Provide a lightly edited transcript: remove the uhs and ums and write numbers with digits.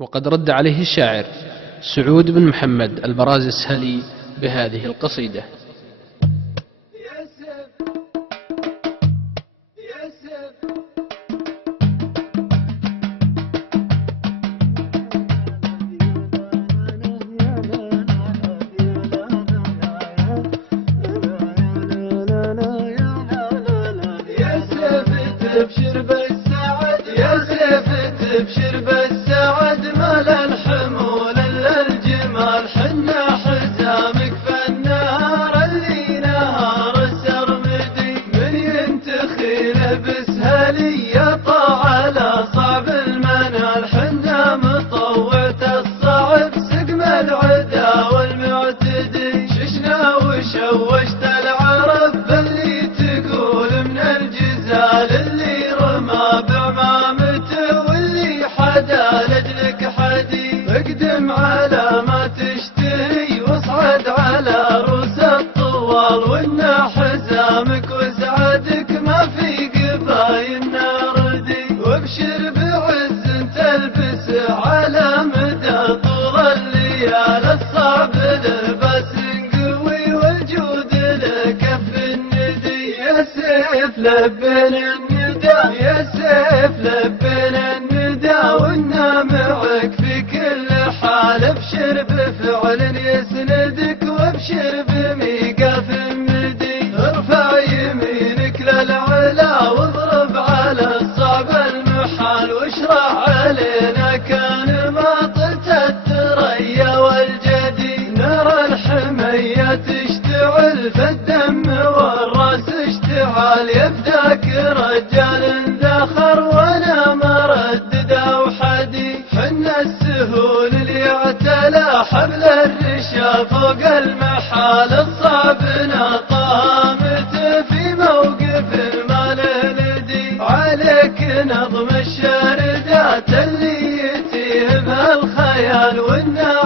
وقد رد عليه الشاعر سعود بن محمد البرازسهلي بهذه القصيدة: تبشر بالسعد يا سيف تبشر بالسعد ما للحمول الا الجمال حنا حزامك فالنهار اللي نهار السرمدي من ينتخي بسهلي يطع على صعب المنال حنا مطوعة الصعب سقم العدا والمعتدي ششنا وشوشت العرب باللي تقول من الجزال اللي رمى بعمامته واللي حدا لجلك حدي اقدم على ما تشتهي واصعد على روس الطوال وإن حزامك وسعدك ما في قبايلنا ردي وابشر بعز تلبس على مدى طول الليال الصعب لباس قوي والجود لكف الندي يا سيف لبنا الندى يا سيف لبنا الندى وإنا معك في كل حال ابشر بفعل يسندك وابشر بميقاف مدي ارفع يمينك للعلا واضرب على الصعب المحال واشرح علينا كان ما طلت الثريا والجدي نرى الحمية تشتعل فالدم والراس اشتعال يفداك رجال ذخر وانا مردد اوحدي حنا السهول اللي اعتلى حبل الرشا فوق المحال الصعب نطامت في موقف ما ندي عليك نظم الشاردات اللي يتيه بها الخيال والناس